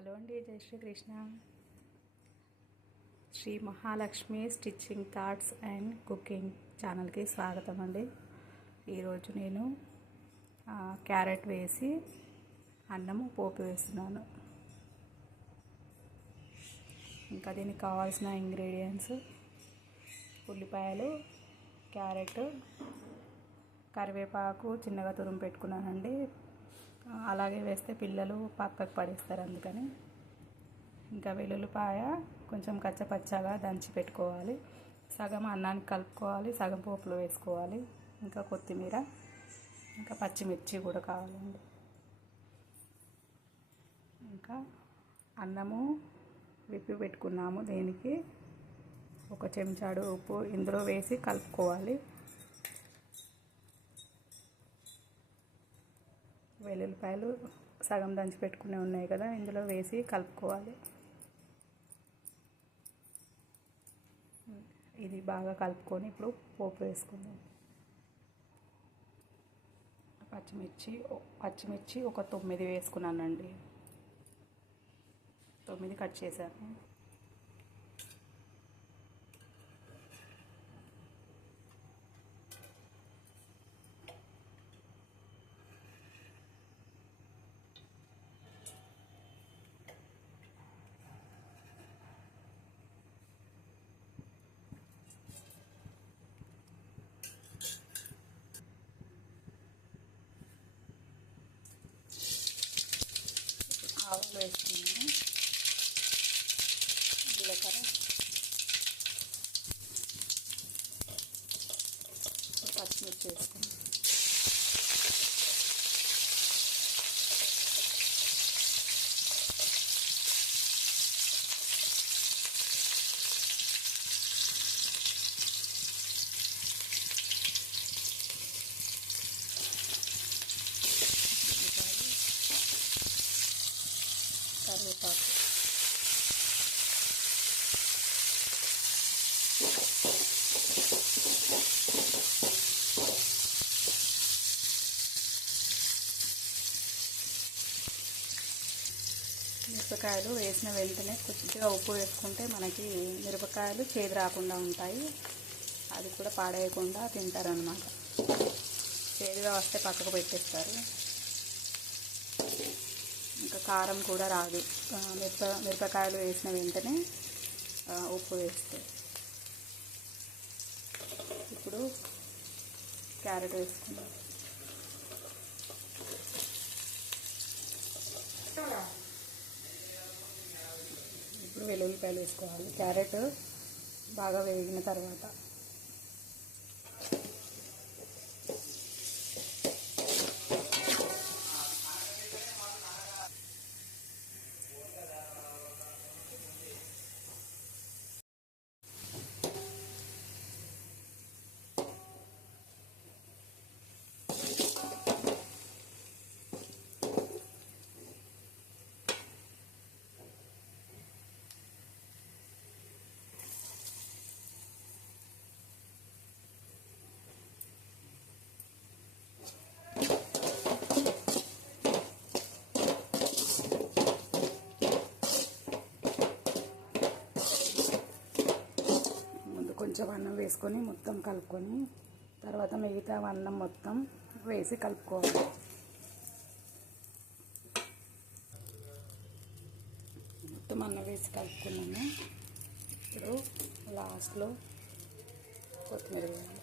Hello అండి, జై Srikrishna. Shri Mahalakshmi stitching thoughts and cooking ఛానల్కి స్వాగతం అండి. ఈరోజు నేను క్యారెట్ వేసి అన్నము పోపు వేస్తున్నాను. ఇంకా దీనికి కావాల్సిన ఇంగ్రీడియంట్స్ ఉల్లిపాయలు, క్యారెట్, కరివేపాకు చిన్నగా తురుము పెట్టుకున్నానండి. అలాగే వేస్తే పిల్లలు పక్కకు పడేస్తారు, అందుకని. ఇంకా వెల్లుల్లిపాయ కొంచెం కచ్చపచ్చగా దంచి పెట్టుకోవాలి. సగం అన్నానికి కలుపుకోవాలి, సగం పోపులో వేసుకోవాలి. ఇంకా కొత్తిమీర, ఇంకా పచ్చిమిర్చి కూడా కావాలండి. ఇంకా అన్నము విప్పి పెట్టుకున్నాము. దీనికి ఒక చెంచాడు ఉప్పు ఇందులో వేసి కలుపుకోవాలి. వెల్లుల్లిపాయలు సగం దంచి పెట్టుకునే ఉన్నాయి కదా, ఇందులో వేసి కలుపుకోవాలి. ఇది బాగా కలుపుకొని ఇప్పుడు పోపు వేసుకుందాం. పచ్చిమిర్చి ఒక 9 వేసుకున్నానండి. 9 కట్ చేశాను. ఆవాలు వేసుకున్నాను, జీలకర్ర, పచ్చిమిర్చి వేసుకున్నాను. కరివేపాకు, మిరపకాయలు వేసిన వెంటనే కొద్దిగా ఉప్పు వేసుకుంటే మనకి మిరపకాయలు చేదు రాకుండా ఉంటాయి. అది కూడా పాడేయకుండా తింటారనమాట. చేదుగా వస్తే పక్కకు పెట్టేస్తారు. ఇంకా కారం కూడా రాదు మిరపకాయలు వేసిన వెంటనే ఉప్పు వేస్తే. ఇప్పుడు క్యారెట్ వేసుకుందాం. ఇప్పుడు వెల్లుల్లిపాయలు వేసుకోవాలి. క్యారెట్ బాగా వేగిన తర్వాత కొంచెం అన్నం వేసుకొని మొత్తం కలుపుకొని తర్వాత మిగతా అన్నం మొత్తం వేసి కలుపుకోవాలి. మొత్తం అన్నం వేసి కలుపుకున్నాము. ఇప్పుడు లాస్ట్లో కొత్తిమీర వేయాలి.